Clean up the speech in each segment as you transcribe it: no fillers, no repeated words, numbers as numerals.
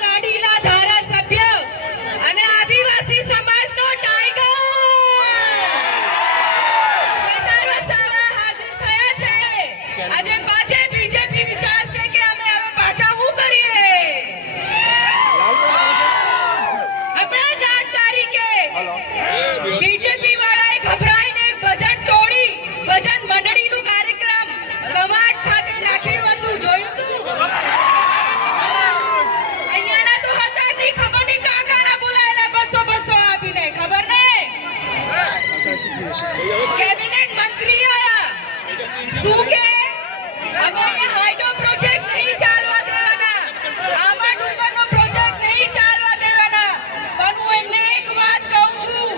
લાડીલા ધારાસભ્ય અને આદિવાસી સમાજનો ટાઈગર કેતન વસાવા હાજર થયા છે। આજે પાછે બીજેપી વિચારશે કે અમે હવે પાછા શું કરીએ। હમણાં જ 8 તારીખે બીજેપી વાળાએ ગભરાઈને ભજન ટોળી ભજન મંડળીનું કાર્યક્રમ કવાડ ખાતે રાખ્યું હતું, જોયું હતું? અહીંયાના તો હતા નહીં, ખબર નહીં કાકાના બોલાયેલા 200 આપીને, ખબર નહીં? કેબિનેટ મંત્રી આયા શું કે અમે અહીંયા હાઇડ્રો પ્રોજેક્ટ નહીં ચાલવા દેવાના, આમાં ડુંગરનો પ્રોજેક્ટ નહીં ચાલવા દેવાના। પણ હું એમને એક વાત કહું છું,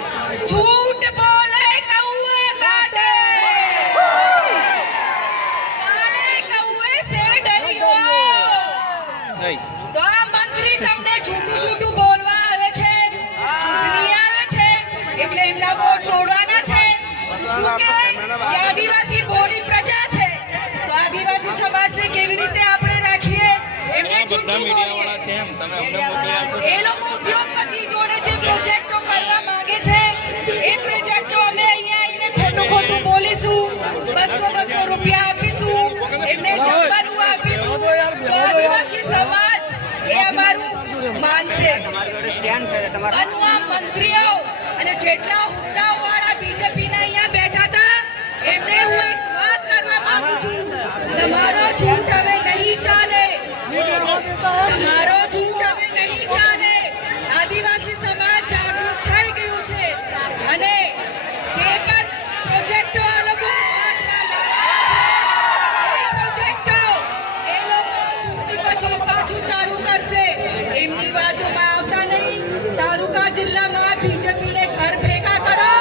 झूठ बोले कौआ काटे, काले कौए से डरी हो। તો આ મંત્રી તમને જૂઠું બોલવા આવે છે, ચૂંટણી આવે છે એટલે એમના વોટ તોડવાના છે। તો શું કહેવાય કે આદિવાસી બોલી પ્રજા છે, તો આદિવાસી સમાજને કેવી રીતે આપણે રાખીએ, એમને જૂઠું બોલીએ। એ લોકો ઉદ્યોગપતિ જોડે જે પ્રોજેક્ટો કરવા માંગે છે એ પ્રોજેક્ટો અમે અહીંયા આવીને ખોટું બોલીશું, 200 રૂપિયા આપીશું, એમને જમવાનું આપીશું, તો આદિવાસી સમાજ એ અમારું માનશે। આ મંત્રીઓ અને જેટલા હોદ્દાવાળા બીજેપીના અહીંયા બેઠા હતા એમને હું એક વાત કરવા માંગુ છું, તમારો જૂઠ હવે નહીં ચાલે, તમારો જૂઠ હવે નહીં ચાલે। આદિવાસી સમાજ જાગૃત થઈ ગયું છે અને જે પણ પ્રોજેક્ટો આ લોકો કવાટમાં લાવ્યા છે એ પ્રોજેક્ટો એ લોકો પછી પાછું ચાલુ કરશે, એમની વાતોમાં આવતા નહીં। તાલુકા જિલ્લામાં બીજેપીને ઘર ભેગા કરો,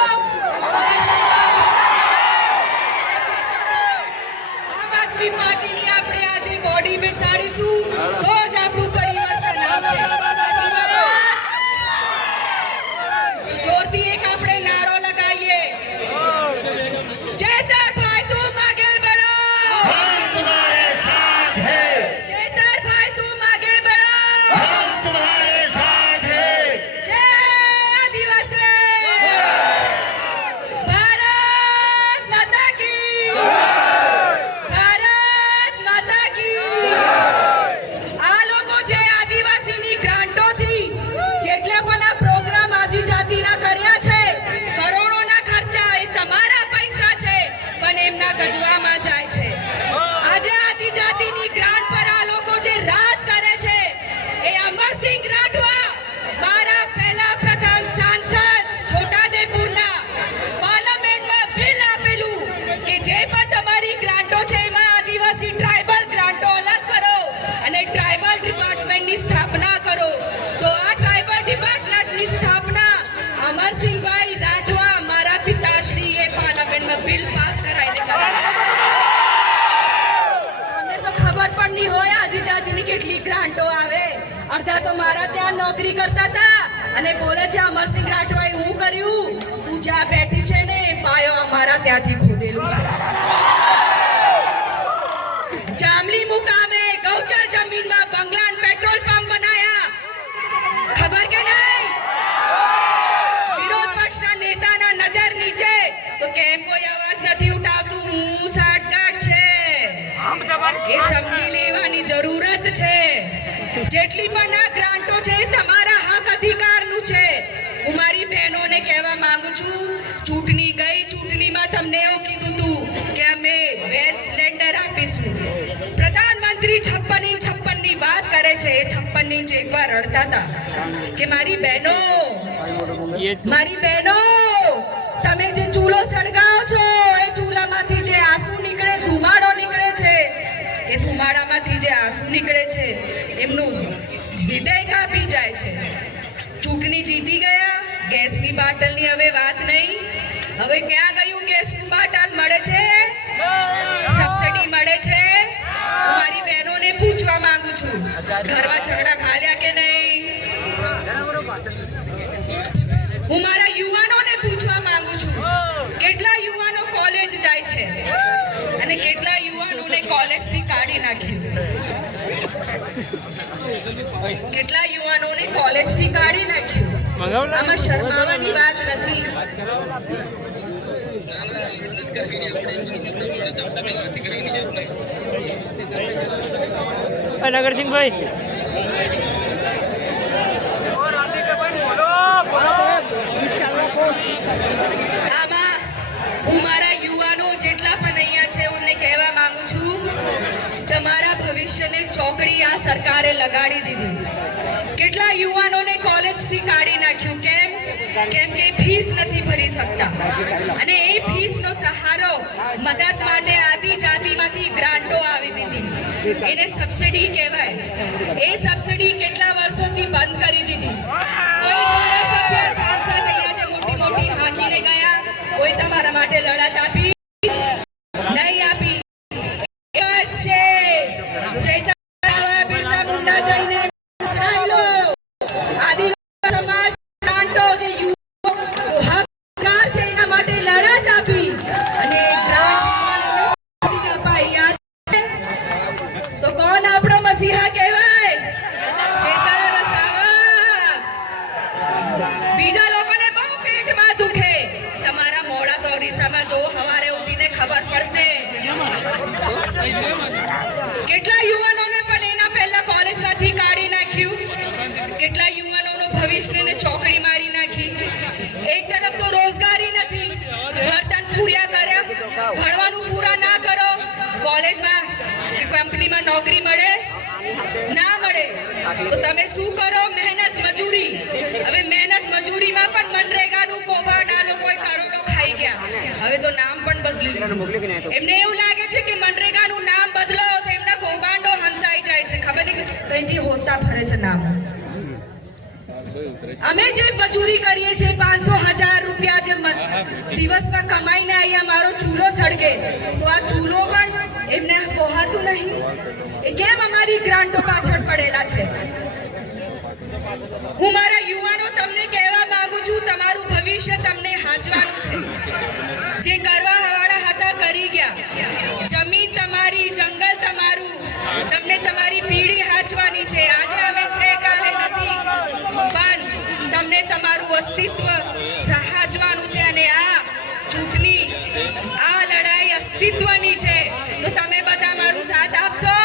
આમ આદમી પાર્ટીની આપણે આજે બોડી બેસાડીશું તો જ આપણું પરિવર્તન આવશે। તો જોરથી એક આપણે નારો લગાવીએ, ચેતરભાઈ તું આગે बढ़ो, हम तुम्हारे साथ हैं, चेतरभाई तुम आगे बढ़ो, हम तुम्हारे साथ हैं। जय आदिवासी, भारत माता की, भारत माता की। આ લોકો જે આદિવાસીની ગ્રાન્ટોથી જેટલા પણ આ પ્રોગ્રામ આદિજાતિના કર્યા છે, કરોડોના ખર્ચા, એ તમારા પૈસા છે પણ એમના ગજવામાં જાય છે। આજે આદિજાતિની ગ્રાન્ટ પર આ લોકો જે રાજ કરે છે એ અમરસિંહ રાઠવા, મારા પહેલા પ્રધાન સાંસદ છોટાઉદેપુરના, પાર્લામેન્ટમાં બિલ આપેલું કે જે પણ તમારી ગ્રાન્ટો છે એમાં આદિવાસી ટ્રાઇબલ ગ્રાન્ટો અલગ કરો અને ટ્રાઇબલ ડિપાર્ટમેન્ટની સ્થાપના કરો। તો આ ટ્રાઇબલ ડિપાર્ટમેન્ટની સ્થાપના અમરસિંહભાઈ રાઠવા, મારા પિતાશ્રીએ પાર્લામેન્ટમાં બિલ પાસ કરાવીને કરાવી। તમને તો ખબર પણ નહીં હોય આદિજાતિની કેટલી ગ્રાન્ટો આવે। અડધા તો મારા ત્યાં નોકરી કરતા હતા અને બોલે છે અમરસિંહ રાઠવાએ હું કર્યું, તું જ્યાં બેઠી છે ને એ પાયો અમારા ત્યાંથી ખોદેલું છે। જામલી મુકામે ગૌચર જમીનમાં બંગલા અને પેટ્રોલ પંપ બનાયા, ખબર કે નહીં? વિરોધ પક્ષના નેતાના નજર નીચે તો કેમ કોઈ અવાજ નથી ઉઠાવતું? હું સાટગાંઠ છે એ સમજી લેવાની જરૂરત છે। જેટલી પણ આ ગ્રાન્ટો છે તમારા હક અધિકારનું છે। હું મારી બહેનોને કહેવા માંગુ છું, ચૂંટણી ગઈ, ચૂંટણીમાં તમને એવું કીધું હતું કે અમે વેસ્ટલેન્ડર આપીશું। પ્રધાનમંત્રી 56 ની વાત કરે છે, એ 56 ની જે એકવાર રડતા હતા કે મારી બહેનો તમે જે ચૂલો સળગાવો છો એ ચૂલામાંથી જે આંસુ નીકળે, ધુમાડો નીકળે છે, એ ધુમાડામાંથી જે આંસુ નીકળે છે એમનું હૃદય કાપી જાય છે। ચૂંટણી જીતી ગયા, ગેસની બાટલની હવે વાત નહીં, હવે ક્યાં ગયું ગેસનું બાટલ? મળે છે, સબસિડી મળે છે? હું મારી બહેનોને પૂછવા માંગુ છું, ઘરમાં ઝઘડા ખાલ્યા કે નહીં? હું મારા યુવાનોને પૂછવા માંગુ છું, કેટલા યુવાનો કોલેજ જાય છે અને કેટલા યુવાનોને કોલેજથી કાઢી નાખ્યું? કેટલા યુવાનોને કોલેજથી કાઢી નાખ્યું. આમાં શરમાવાની વાત નથી. નગરસિંહભાઈ આમાં હું મારા યુવાનો જેટલા પણ અહીંયા છે એમને કહેવા માંગુ છું, તમારા ભવિષ્યને ચોકડી આ સરકારે લગાડી દીધી. કેટલા યુવાનોને કોલેજથી કાઢી નાખ્યું. કેમ કે ફીસ નથી ભરી શકતા, અને એ ફીસનો સહારો મદદ માટે આદિજાતિમાંથી ગ્રાન્ટો આવી દીધી. એને સબસિડી કહેવાય. એ સબસિડી કેટલા વર્ષોથી બંધ કરી દીધી. કોઈ ધારાસભ્ય સાંસદ અહીંયા જે મોટી મોટી હાકીને ગયા, કોઈ તમારા માટે લડત આપી નહીં આપી. એ જ છે ચૈતન્ય બિરસા મુંડા જઈને પકડાઈ લો. આદિવાસી સમાજ ગ્રાન્ટો જે હકદાર છે એના માટે લડત આપી, અને ગ્રાન્ટ અપાઈ. યાદ છે? તો કોણ આપણો મસીહા કહેવાય? ચેતર વસાવા. બીજા લોકોને બહુ પેટમાં દુખે, તમારા મોડા તો ઓરિસ્સામાં જો હવારે ઉઠીને ખબર પડશે. કેટલા યુવાનોને પણ એના પહેલા કોલેજમાંથી કાઢી નાખ્યું. કેટલા યુવાનોનું ભવિષ્યને ચોકડી મારી નાખી. એક તરફ તો રોજગારી નથી, વર્તન પૂર્યા કર્યા, ભણવાનું પૂરા ના કરો, કોલેજમાં કંપનીમાં નોકરી મળે ના મળે તો તમે શું કરો? મહેનત મજૂરી. હવે મહેનત મજૂરીમાં પણ મનરેગાનું કૌભાંડ આ લોકોએ કરોડો ખાઈ ગયા. હવે તો નામ પણ બદલી લીધું. એમને એવું લાગે છે કે મનરેગાનું નામ બદલો તો એમના કૌભાંડો હંતાઈ જાય છે. ખબર નહીં કઈથી હોતા ફરે છે નામ. અમે જે મજૂરી કરીએ છીએ 500,000 રૂપિયા જે દિવસમાં કમાઈને અહીંયા મારો ચૂલો સળગે, તો આ ચૂલો પણ એમને પોહાતું નહીં. એ કેમ અમારી ગ્રાન્ટો પાછળ પડેલા છે? હું મારા યુવાનો તમને કહેવા માંગુ છું, તમારું ભવિષ્ય તમને હાચવાનું છે. જે કરવા વાળા હતા કરી ગયા. જમીન તમારી, જંગલ તમારું, તમને તમારી પીઢી હાચવાની છે. આજે અમે છે, કાલે નથી, પણ તમને તમારું અસ્તિત્વ સહાજવાનું છે. અને આ ચૂંટણી, આ લડાઈ અસ્તિત્વની છે. તો તમે બધા મારું સાથ આપશો?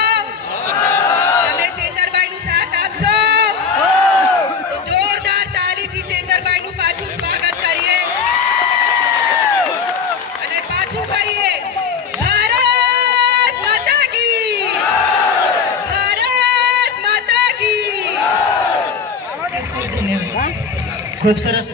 તમે ચેતરભાઈનું સાથ આપશો? તો જોરદાર તાલીથી ચેતરભાઈનું પાછું સ્વાગત કરીએ અને પાછું કહીએ, ભારત માતા કી, ભારત માતા કી. ખૂબ ધન્યવાદ. ખૂબ સરસ.